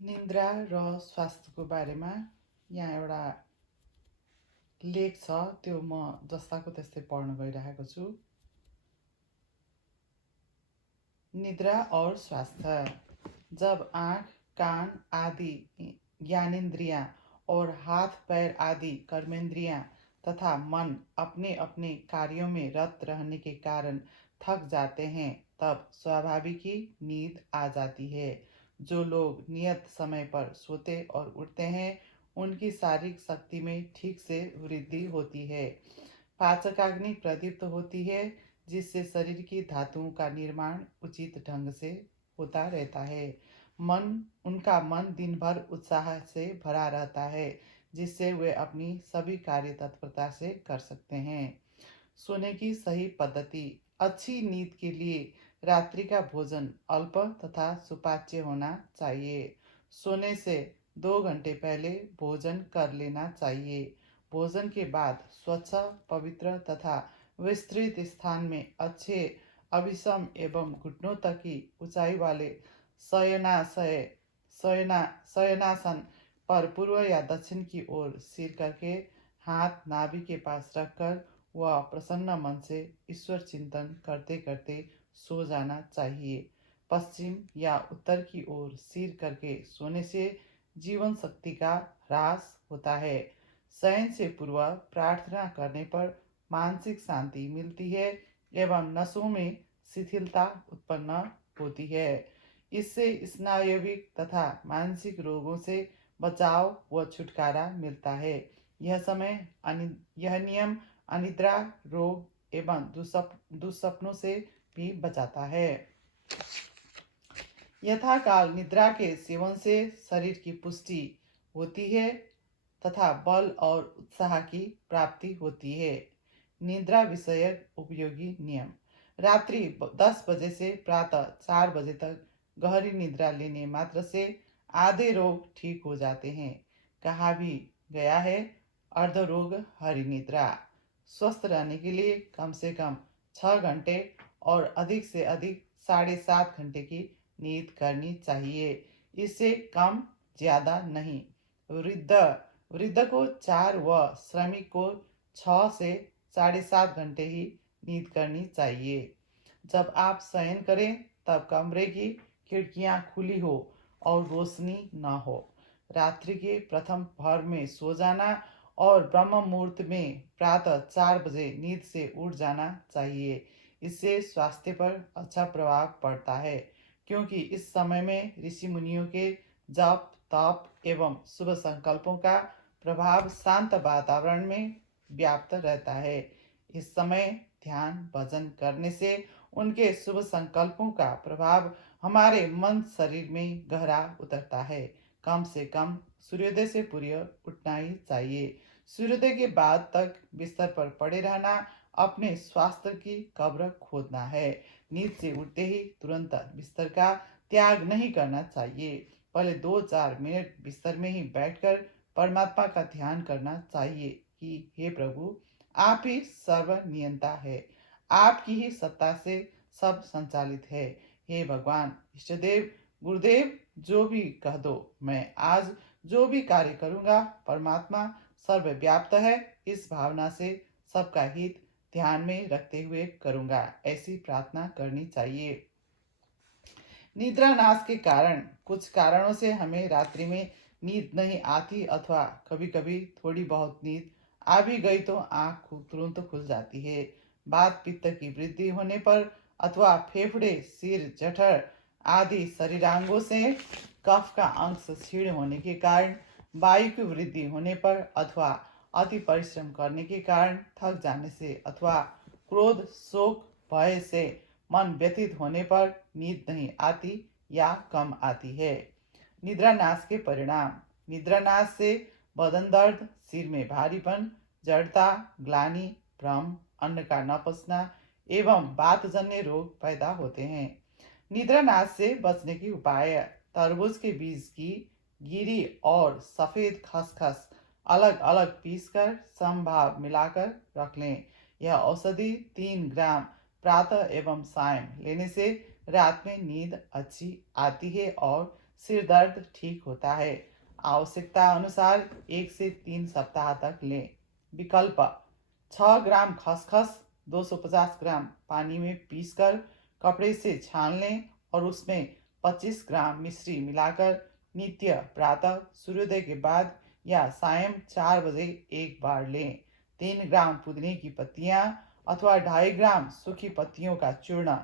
निन्द्रा र स्वास्थ्यको बारेमा यहाँ एउटा लेख छ, त्यो म जस्ताको त्यस्तै पढ्न गइरहेको छु। निद्रा और स्वास्थ्य। जब आँख, कान आदि ज्ञानेंद्रियां और हाथ पैर आदि कर्मेंद्रियां तथा मन अपने अपने कार्यों में रत रहने के कारण थक जाते हैं, तब स्वाभाविक ही नींद आ जाती है। जो लोग नियत समय पर सोते और उठते हैं, उनकी शारीरिक शक्ति में ठीक से वृद्धि होती है। पाचकाग्नि प्रदीप्त होती है, जिससे शरीर की धातुओं का निर्माण उचित ढंग से होता रहता है। उनका मन दिन भर उत्साह से भरा रहता है, जिससे वे अपनी सभी कार्य तत्परता से कर सकते हैं। सोने की सही पद्धति। अच्छी नींद के लिए रात्रि का भोजन अल्प तथा सुपाच्य होना चाहिए। सोने से 2 घंटे पहले भोजन कर लेना चाहिए। भोजन के बाद स्वच्छ, पवित्र तथा विस्तृत स्थान में अच्छे अभिसम एवं घुटनों तक की ऊंचाई वाले शयनासन पर पूर्व या दक्षिण की ओर सिर करके हाथ नाभि के पास रखकर वह प्रसन्न मन से ईश्वर चिंतन करते करते सो जाना चाहिए। पश्चिम या उत्तर की ओर सिर करके सोने से जीवन शक्ति का ह्रास होता है। शयन से पूर्व प्रार्थना करने पर मानसिक शांति मिलती है एवं नसों में शिथिलता उत्पन्न होती है। इससे स्नायविक तथा मानसिक रोगों से बचाव व छुटकारा मिलता है। यह नियम अनिद्रा रोग एवं दुस्सपनों से भी बचाता है। यथाकाल निद्रा के सेवन से शरीर की पुष्टि होती है तथा बल और उत्साह की प्राप्ति होती है। निद्रा विषयक उपयोगी नियम। रात्रि 10 बजे से प्रातः 4 बजे तक गहरी निद्रा लेने मात्र से आधे रोग ठीक हो जाते हैं। कहा भी गया है, अर्ध रोग हरि निद्रा। स्वस्थ रहने के लिए कम से कम 6 घंटे और अधिक से अधिक 7.5 घंटे की नींद करनी चाहिए। इससे कम ज्यादा नहीं। वृद्ध को 4 व श्रमिक को 6 से 7.5 घंटे ही नींद करनी चाहिए। जब आप शयन करें तब कमरे की खिड़कियां खुली हो और रोशनी न हो। रात्रि के प्रथम पहर में सो जाना और ब्रह्म मुहूर्त में प्रातः 4 बजे नींद से उठ जाना चाहिए। इससे स्वास्थ्य पर अच्छा प्रभाव पड़ता है, क्योंकि इस समय में ऋषि मुनियों के जप तप एवं शुभ संकल्पों का प्रभाव शांत वातावरण में व्याप्त रहता है। इस समय ध्यान भजन करने से उनके शुभ संकल्पों का प्रभाव हमारे मन शरीर में गहरा उतरता है। कम से कम सूर्योदय से पूर्व उठना ही चाहिए। सूर्योदय के बाद तक बिस्तर पर पड़े रहना अपने स्वास्थ्य की कब्र खोदना है। नींद से उठते ही तुरंत बिस्तर का त्याग नहीं करना चाहिए। पहले 2-4 मिनट बिस्तर में ही बैठकर परमात्मा का ध्यान करना चाहिए कि हे प्रभु, आप ही सर्व नियंता है, आपकी ही सत्ता से सब संचालित है। हे भगवान, इष्टदेव, गुरुदेव, जो भी कह दो, मैं आज जो भी कार्य करूंगा परमात्मा सर्वव्याप्त है, इस भावना से सबका हित ध्यान में रखते हुए करूंगा, ऐसी प्रार्थना करनी चाहिए। निद्रा नाश के कारण। कुछ कारणों से हमें रात्रि में नींद नहीं आती अथवा कभी कभी थोड़ी बहुत नींद आ भी गई तो आंख तुरंत खुल जाती है। वात पित्त की वृद्धि होने पर अथवा फेफड़े, सिर, जठर आदि शरीरांगों से कफ का अंश क्षीण होने के कारण, वायु की वृद्धि होने पर अथवा अति परिश्रम करने के कारण थक जाने से अथवा क्रोध, शोक, भय से मन व्यथित होने पर नींद नहीं आती या कम आती है। निद्रा नाश के परिणाम। निद्रा नाश से बदन दर्द, सिर में भारीपन, जड़ता, ग्लानि, भ्रम, अन्न का न पचना एवं वातजन्य रोग पैदा होते हैं। निद्रा नाश से बचने के उपाय। तरबूज के बीज की गिरी और सफेद खसखस अलग अलग पीसकर समभाव मिलाकर रख लें। यह औषधि 3 ग्राम प्रातः एवं सायं लेने से रात में नींद अच्छी आती है और सिर दर्द ठीक होता है। आवश्यकता अनुसार 1 से 3 सप्ताह तक लें। विकल्प: 6 ग्राम खसखस 250 ग्राम पानी में पीसकर कपड़े से छान लें और उसमें 25 ग्राम मिश्री मिलाकर नित्य प्रातः सूर्योदय के बाद या सायं 4 बजे एक बार लें। 3 ग्राम पुदीने की पत्तियां अथवा 2.5 ग्राम सूखी पत्तियों का चूर्ण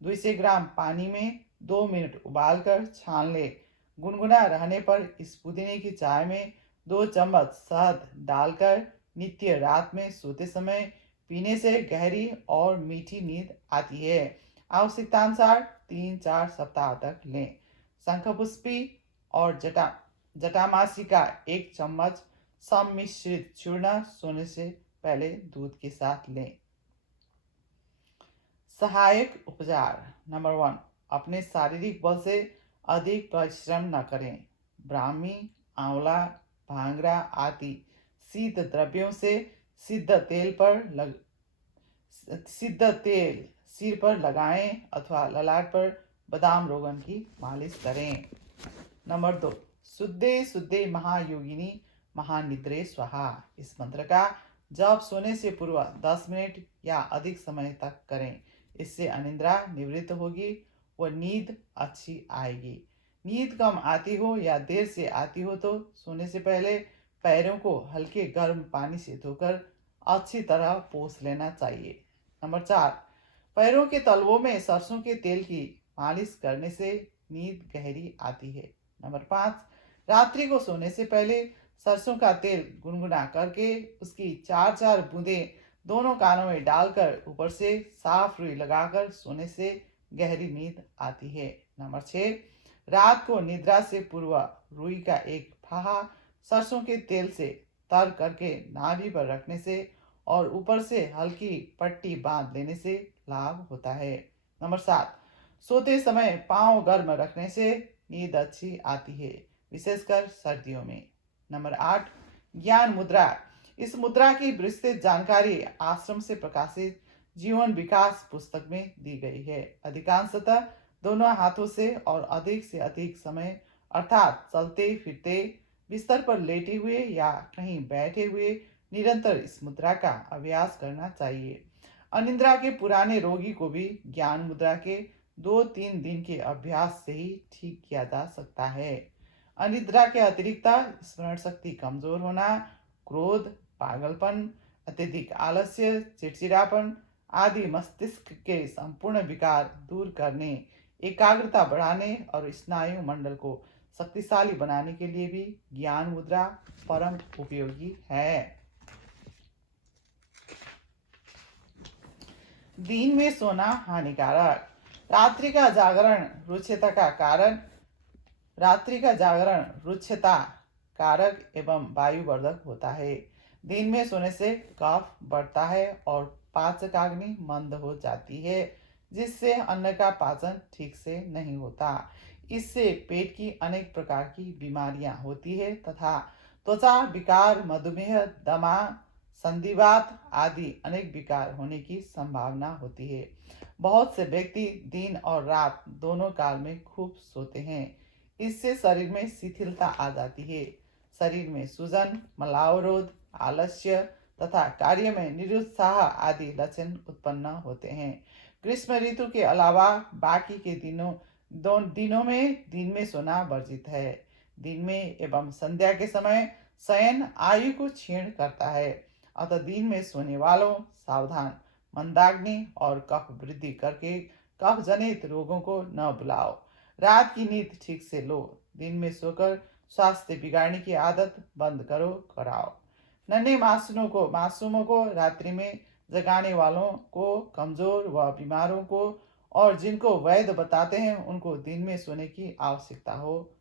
200 ग्राम पानी में 2 मिनट उबालकर छान लें। गुनगुना रहने पर इस पुदीने की चाय में 2 चम्मच शहद डालकर नित्य रात में सोते समय पीने से गहरी और मीठी नींद आती है। आवश्यकतानुसार 3-4 सप्ताह तक लें। शंखपुष्पी और जटामासी का 1 चम्मच सम्मिश्रित चूर्ण सोने से पहले दूध के साथ लें। सहायक उपचार। नंबर 1, अपने शारीरिक बल से अधिक परिश्रम न करें। ब्राह्मी, आंवला, भांगड़ा आदि शीत द्रव्यों से सिद्ध तेल सिर पर लगाएं अथवा ललाट पर बादाम रोगन की मालिश करें। नंबर 2, शुद्धे शुद्धे महायोगिनी महानिद्रे स्वाहा। इस मंत्र का जप सोने से पूर्व 10 मिनट या अधिक समय तक करें। इससे अनिद्रा निवृत्त होगी व नींद अच्छी आएगी। नींद कम आती हो या देर से आती हो तो सोने से पहले पैरों को हल्के गर्म पानी से धोकर अच्छी तरह पोंछ लेना चाहिए। नंबर 4, पैरों के तलवों में सरसों के तेल की मालिश करने से नींद गहरी आती है। नंबर 5, रात्रि को सोने से पहले सरसों का तेल गुनगुना करके उसकी 4-4 बूंदें दोनों कानों में डालकर ऊपर से साफ रुई लगाकर सोने से गहरी नींद आती है। नंबर 6, रात को निद्रा से पूर्व रुई का एक फाहा सरसों के तेल से तर करके नाभि पर रखने से और ऊपर से हल्की पट्टी बांध लेने से लाभ होता है। नंबर 7, सोते समय पांव गर्म रखने से नींद अच्छी आती है, विशेषकर सर्दियों में। नंबर 8, ज्ञान मुद्रा। इस मुद्रा की विस्तृत जानकारी आश्रम से प्रकाशित जीवन विकास पुस्तक में दी गई है। अधिकांशतः दोनों हाथों से और अधिक से अधिक समय अर्थात चलते फिरते, बिस्तर पर लेटे हुए या कहीं बैठे हुए निरंतर इस मुद्रा का अभ्यास करना चाहिए। अनिद्रा के पुराने रोगी को भी ज्ञान मुद्रा के 2-3 दिन के अभ्यास से ही ठीक किया जा सकता है। अनिद्रा के अतिरिक्त स्मरण शक्ति कमजोर होना, क्रोध, पागलपन, अत्यधिक आलस्य, चिड़चिड़ापन आदि मस्तिष्क के संपूर्ण विकार दूर करने, एकाग्रता बढ़ाने और स्नायु मंडल को शक्तिशाली बनाने के लिए भी ज्ञान मुद्रा परम उपयोगी है। दिन में सोना हानिकारक। रात्रि का जागरण रुक्षता कारक एवं वायुवर्धक होता है। दिन में सोने से कफ बढ़ता है और पाचकाग्नि मंद हो जाती है, जिससे अन्न का पाचन ठीक से नहीं होता। इससे पेट की अनेक प्रकार की बीमारियां होती है तथा त्वचा विकार, मधुमेह, दमा, संधिवात आदि अनेक विकार होने की संभावना होती है। बहुत से व्यक्ति दिन और रात दोनों काल में खूब सोते हैं। इससे शरीर में शिथिलता आ जाती है। शरीर में सूजन, मलावरोध, आलस्य तथा कार्य में निरुत्साह आदि लक्षण उत्पन्न होते हैं। ग्रीष्म ऋतु के अलावा बाकी के दिनों में दिन में सोना वर्जित है। दिन में एवं संध्या के समय शयन आयु को क्षीण करता है, अतः दिन में सोने वालों सावधान। मंदाग्नि और कफ वृद्धि करके कफ जनित रोगों को न बुलाओ। रात की नींद ठीक से लो। दिन में सोकर स्वास्थ्य बिगाड़ने की आदत बंद कराओ। नन्हे मासूमों को रात्रि में जगाने वालों को, कमजोर व बीमारों को और जिनको वैद्य बताते हैं उनको दिन में सोने की आवश्यकता हो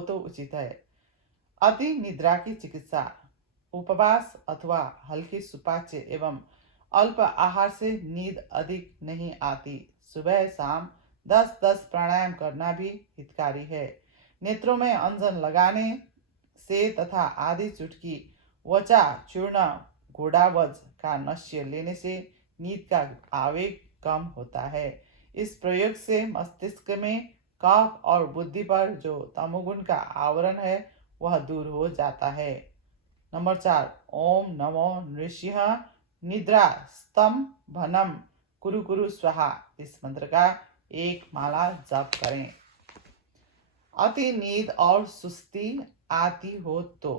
तो उचित है। अति निद्रा की चिकित्सा। उपवास अथवा हल्के सुपाच्य एवं अल्प आहार से नींद अधिक नहीं आती। सुबह शाम 10-10 प्राणायाम करना भी हितकारी है। नेत्रों में अंजन लगाने से तथा आधी चुटकी वचा चूर्ण घोड़ावज का नश्य लेने से नींद का आवेग कम होता है। इस प्रयोग से मस्तिष्क में कफ और बुद्धि पर जो तमोगुण का आवरण है वह दूर हो जाता है। नंबर 4, ओम नमो नृसिंह निद्रा स्तम भनम कुरु कुरु स्वाहा, इस मंत्र का एक माला जप करें। अति नींद और सुस्ती आती हो तो,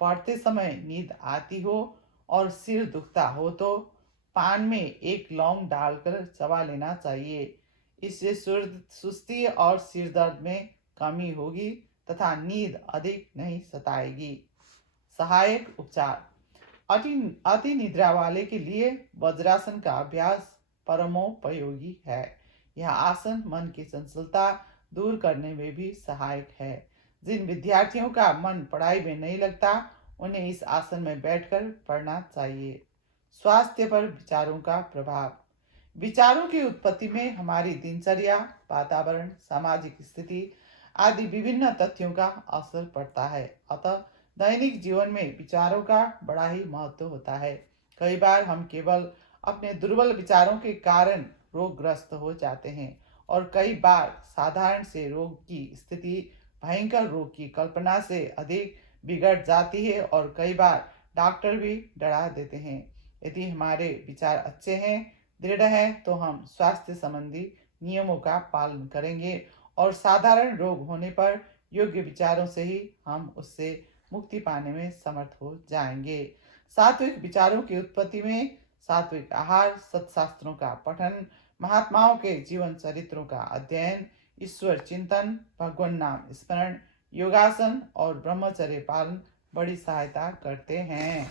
पढ़ते समय नींद आती हो और सिर दुखता हो तो पान में एक लौंग डालकर चबा लेना चाहिए। इससे सुस्ती और सिर दर्द में कमी होगी तथा नींद अधिक नहीं सताएगी। सहायक उपचार। अति निद्रा वाले के लिए वज्रासन का अभ्यास परमोपयोगी है। यह आसन मन की चंचलता दूर करने में भी सहायक है। जिन विद्यार्थियों का मन पढ़ाई में नहीं लगता उन्हें इस आसन में बैठकर पढ़ना चाहिए। स्वास्थ्य पर विचारों का प्रभाव। विचारों की उत्पत्ति में हमारी दिनचर्या, वातावरण, सामाजिक स्थिति आदि विभिन्न तथ्यों का असर पड़ता है। अतः दैनिक जीवन में विचारों का बड़ा ही महत्व होता है। कई बार हम केवल अपने दुर्बल विचारों के कारण रोगग्रस्त हो जाते हैं और कई बार साधारण से रोग की स्थिति भयंकर रोग की कल्पना से अधिक बिगड़ जाती है और कई बार डॉक्टर भी डरा देते हैं। यदि हमारे विचार अच्छे हैं, दृढ़ हैं, तो हम स्वास्थ्य संबंधी नियमों का पालन करेंगे और साधारण रोग होने पर योग्य विचारों से ही हम उससे मुक्ति पाने में समर्थ हो जाएंगे। सात्विक विचारों की उत्पत्ति में सात्विक आहार, सत्शास्त्रों का पठन, महात्माओं के जीवन चरित्रों का अध्ययन, ईश्वर चिंतन, भगवान नाम स्मरण, योगासन और ब्रह्मचर्य पालन बड़ी सहायता करते हैं।